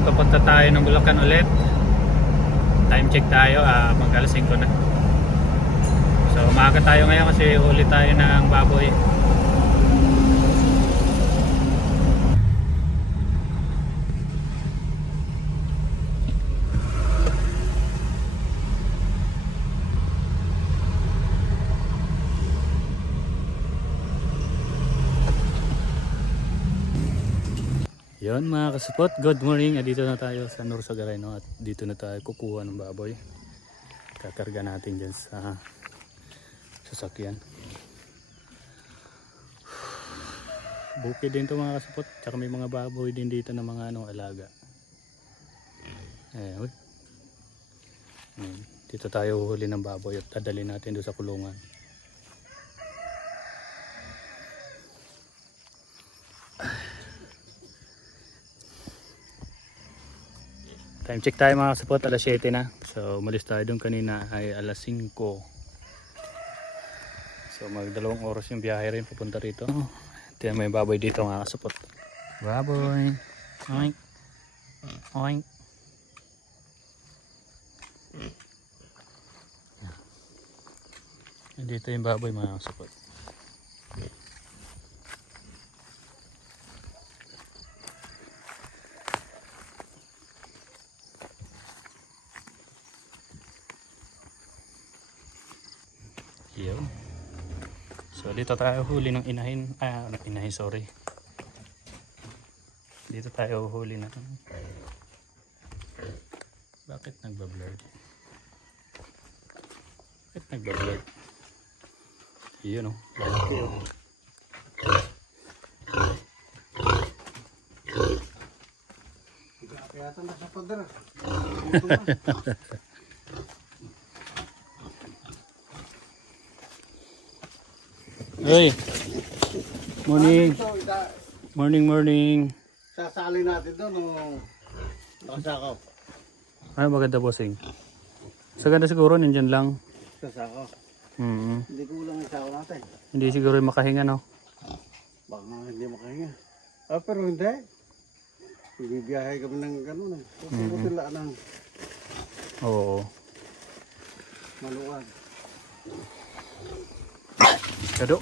kasupot, papunta tayo ng Bulacan ulit. Time check tayo, mag alas 5 na. So umaga tayo ngayon kasi huli tayo ng baboy. Yon mga kasupot, good morning. Dito na tayo sa Norsagaray, no? At dito na tayo kukuha ng baboy. Kakarga natin dyan sa sasakyan. Bukid din to mga kasupot. Tsaka may mga baboy din dito na mga alaga. Uy. Dito tayo huli ng baboy at dadalhin natin doon sa kulungan. Time check tayo mga kasupot, alas 7 na. So umalis tayo doon kanina ay alas 5. So magdalawang oras yung biyahe rin papunta rito. Ito may baboy dito mga kasupot. Baboy. Oink. Oink. Dito yung baboy mga kasupot. Yun. So dito tayo huli ng inahin, inahin sorry. Dito tayo huli na. Bakit nagba-blur? Bakit nagba-blur? Yun o. Lalaki o. Kaya ito nasa pader. Hey. Morning. Morning. Sasali natin doon o nakasakaw. Ano maganda bossing? Sa ganda siguro nandyan lang. Sasakaw. Hindi ko lang isakaw natin. Hindi siguro yung makahinga no? Baka hindi makahinga. Pero hindi. Bibiyahe kami ng gano'n eh. Putila ng Oo. maluwag. Kado.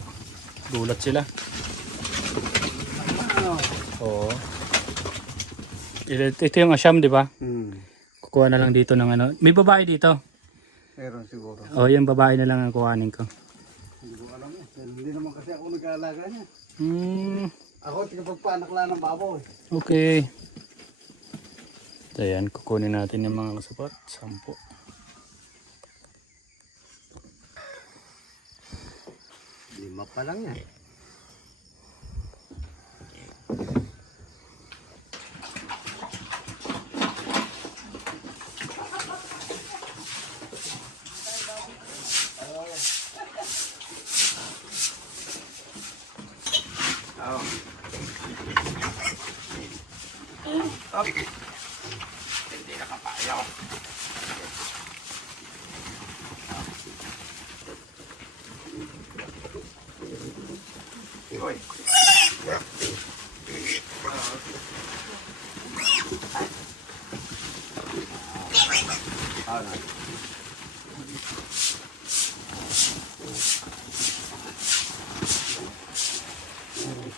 Gulat sila. Oo. Ito yung asyam, di ba? Kukuha na lang dito ng ano. May babae dito. Meron siguro. O, yung babae na lang ang kuhanin ko. Hindi ko alam eh. Hindi naman kasi ako nag-aalaga niya. Ako tigapagpanak lang ng baboy. Okay. So yan, kukunin natin yung mga kasupot. 10. Lima pa lang yan. Hindi nakapayaw. Uy.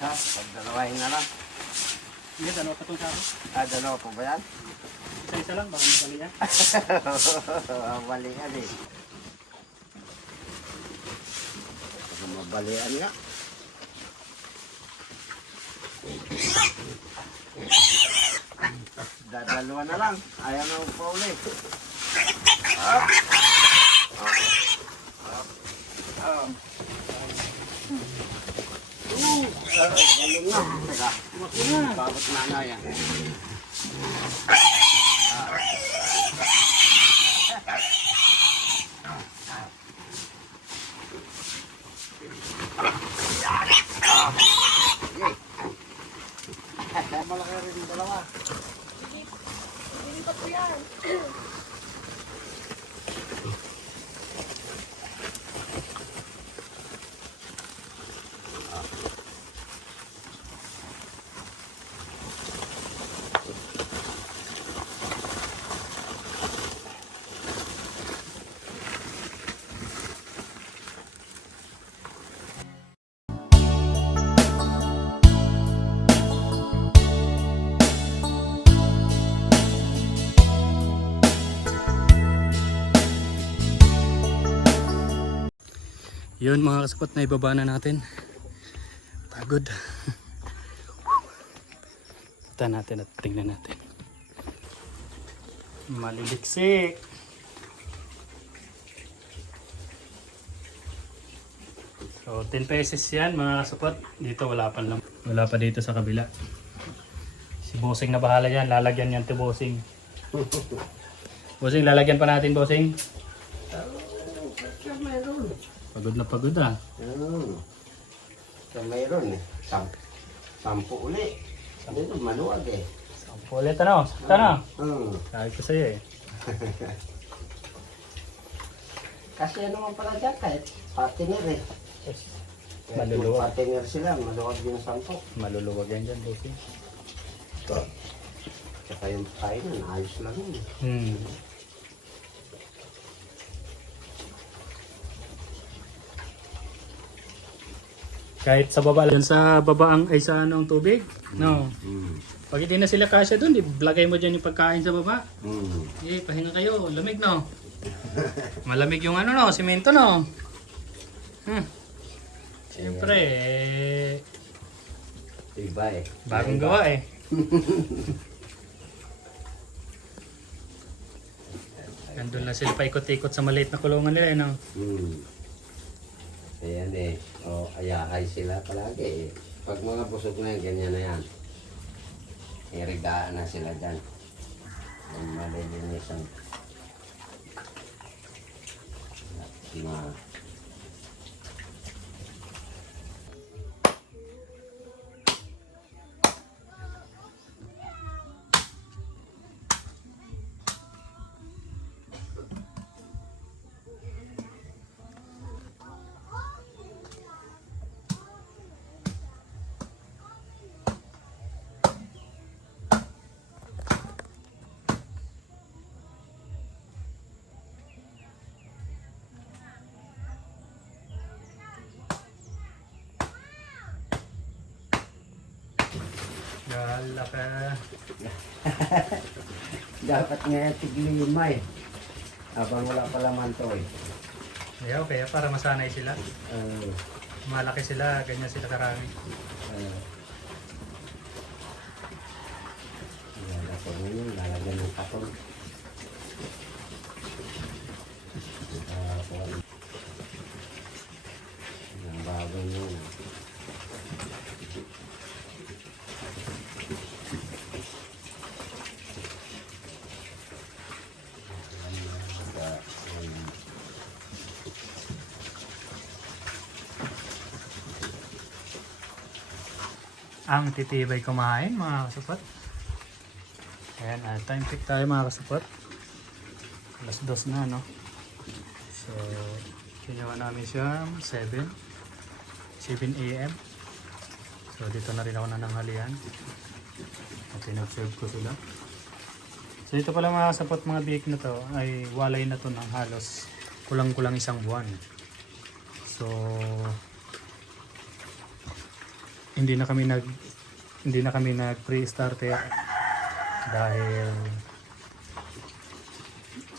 Pagdalawahin na lang. Hindi, dalawa pa itong sako. Dalawa po ba yan? Isa lang, baka mabali yan. Mabalian eh. Mabalian nga. Dalawa na lang. Ayaw na pa uli. Galing na. Teka. Bakit na na yan? Malaki rin yung dalawa. Hindi pa po yan. Yun mga kasupot, na ibaba na natin. Pagod. Punta natin at tingnan natin. Maliliksik. So 10 pesos yan mga kasupot. Dito wala pa lang. Wala pa dito sa kabila. Si Bossing na bahala yan. Lalagyan yan to Bossing. Bossing, lalagyan pa natin Bossing. Pagod na pagod ah. Mayroon eh. Sampu uli. Dito maluwag eh. Sampo ulit ano? Sakta na. Sabi ko sa'yo eh. Kasi ano man pala dyan kahit partner eh. Maluluwag. Partner sila, maluwag din ang sampu. Maluluwag yan dyan Bossing. Tsaka yung kainan, ayos lang yun. Kahit sa baba lang. Sa baba ang ay sa ano ang tubig? No. Pag hindi na sila kasya doon, iblagay mo dyan yung pagkain sa baba. Eh, pahinga kayo. Lamig no. Malamig yung ano no, simento no. Siyempre, Iba eh. bagong gawa eh. Nandun lang sila paikot-ikot sa maliit na kulungan nila eh no. Ayan eh. O, ayahay sila palagi eh. Pag mga busog na yan, ganyan na yan. Irigaan na sila dyan. Ang malilinisan. Na, Gala ka. dapat nga tiglima eh. Habang wala pa laman to eh. Yeah, okay, para masanay sila. Malaki sila, ganyan sila karami. Lalagyan ng kapon. Ang bago yun. Ang titibay kumain mga kasupot. Ayan, time check tayo mga kasupot. Alas 2 na no. So, ginawa namin siya 7 AM. So, dito na rin ako nananghalian. At in-observe ko sila. So, dito pala mga kasupot, mga biik na to ay walay na to ng halos kulang-kulang 1 buwan. So, hindi na kami nag pre-starter dahil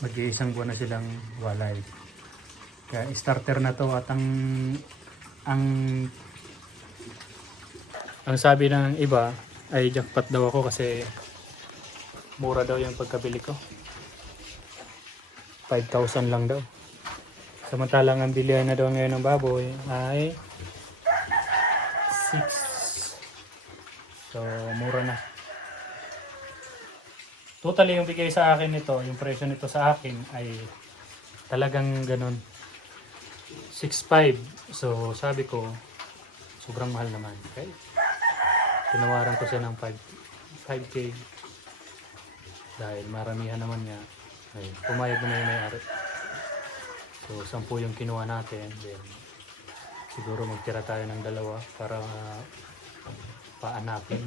mag-iisang buwan na silang walay. Kaya starter na to at ang sabi ng iba ay jackpot daw ako kasi mura daw yung pagkabili ko. 5,000 lang daw. Samantalang ang bilihan na daw ngayon ng baboy ay 6. So, mura na. Totally, yung bigay sa akin nito, yung presyo nito sa akin ay talagang ganun. 6.5. So, sabi ko, sobrang mahal naman. Okay? Tinawaran ko siya ng 5K. Dahil maramihan naman niya. Ay, pumayag na yung may-ari. So, 10 yung kinuha natin. Then, siguro magtira tayo ng 2 para paanapin.